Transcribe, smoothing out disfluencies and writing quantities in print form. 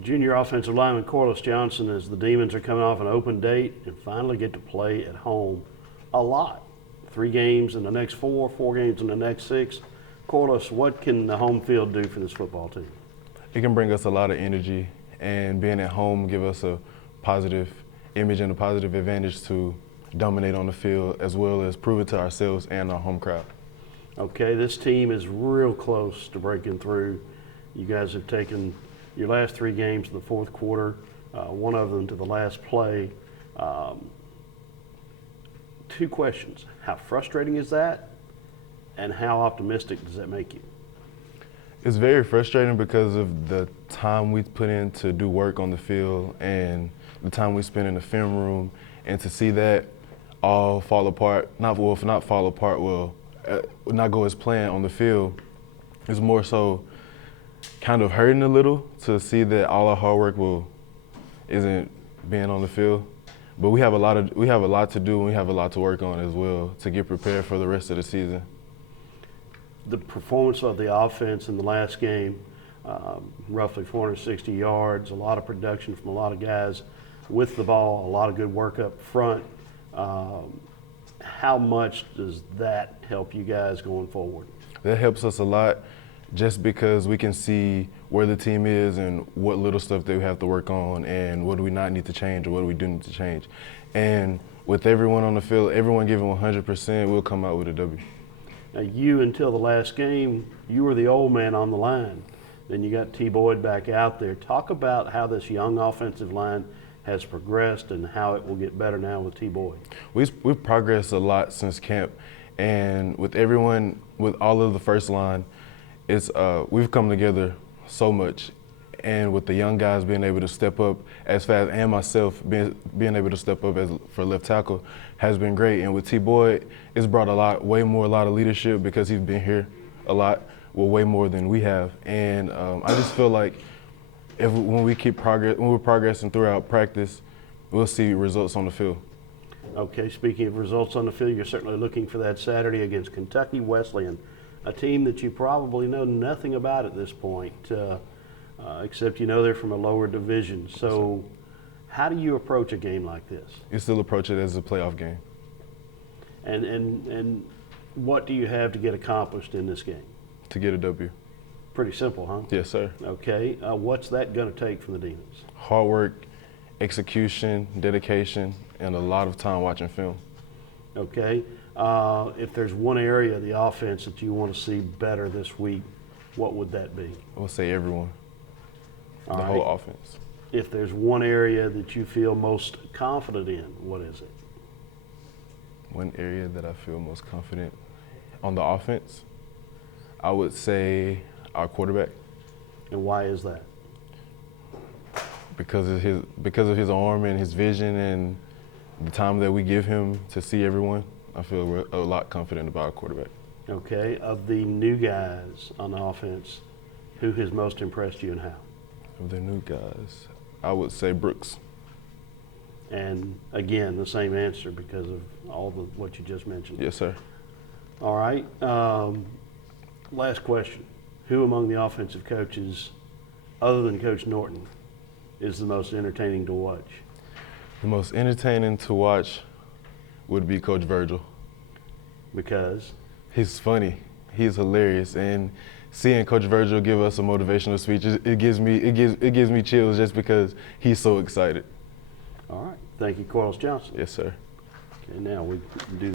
Junior offensive lineman Korliss Johnson, as the Demons are coming off an open date and finally get to play at home a lot. 3 games in the next 4, 4 games in the next 6. Korliss, what can the home field do for this football team? It can bring us a lot of energy, and being at home give us a positive image and a positive advantage to dominate on the field, as well as prove it to ourselves and our home crowd. Okay, this team is real close to breaking through. You guys have taken your last 3 games to the fourth quarter, one of them to the last play. 2 questions. How frustrating is that, and how optimistic does that make you? It's very frustrating because of the time we put in to do work on the field and the time we spend in the film room, and to see that all fall apart, not fall apart, not go as planned on the field, is more so kind of hurting a little to see that all our hard work isn't being on the field. But we have a lot to do, and we have a lot to work on as well to get prepared for the rest of the season. The performance of the offense in the last game, roughly 460 yards, a lot of production from a lot of guys with the ball, a lot of good work up front. How much does that help you guys going forward? That helps us a lot, just because we can see where the team is and what little stuff they have to work on, and what do we not need to change or what do we do need to change. And with everyone on the field, everyone giving 100%, we'll come out with a W. Now, you, until the last game, you were the old man on the line. Then you got T. Boyd back out there. Talk about how this young offensive line has progressed and how it will get better now with T. Boyd. We've progressed a lot since camp, and with everyone, with all of the first line, we've come together so much. And with the young guys being able to step up as fast, and myself being able to step up for left tackle, has been great. And with T. Boyd, it's brought a lot of leadership, because he's been here a lot, way more than we have. And I just feel like when we're progressing throughout practice, we'll see results on the field. Okay, speaking of results on the field, you're certainly looking for that Saturday against Kentucky Wesleyan, a team that you probably know nothing about at this point. Except you know they're from a lower division. So how do you approach a game like this? You still approach it as a playoff game. And what do you have to get accomplished in this game? To get a W. Pretty simple, huh? Yes, sir. Okay. What's that going to take from the Demons? Hard work, execution, dedication, and a lot of time watching film. Okay. If there's one area of the offense that you want to see better this week, what would that be? I would say everyone. The whole offense. If there's one area that you feel most confident in, what is it? One area that I feel most confident on the offense, I would say our quarterback. And why is that? Because of his arm and his vision and the time that we give him to see everyone, I feel a lot confident about our quarterback. Okay. Of the new guys on the offense, who has most impressed you and how? Of the new guys, I would say Brooks. And again, the same answer because of what you just mentioned. Yes, sir. All right. Last question. Who among the offensive coaches, other than Coach Norton, is the most entertaining to watch? The most entertaining to watch would be Coach Virgil. Because? He's funny. He's hilarious. And seeing Coach Virgil give us a motivational speech, it gives me chills, just because he's so excited. All right. Thank you, Korliss Johnson. Yes, sir. Okay, now we do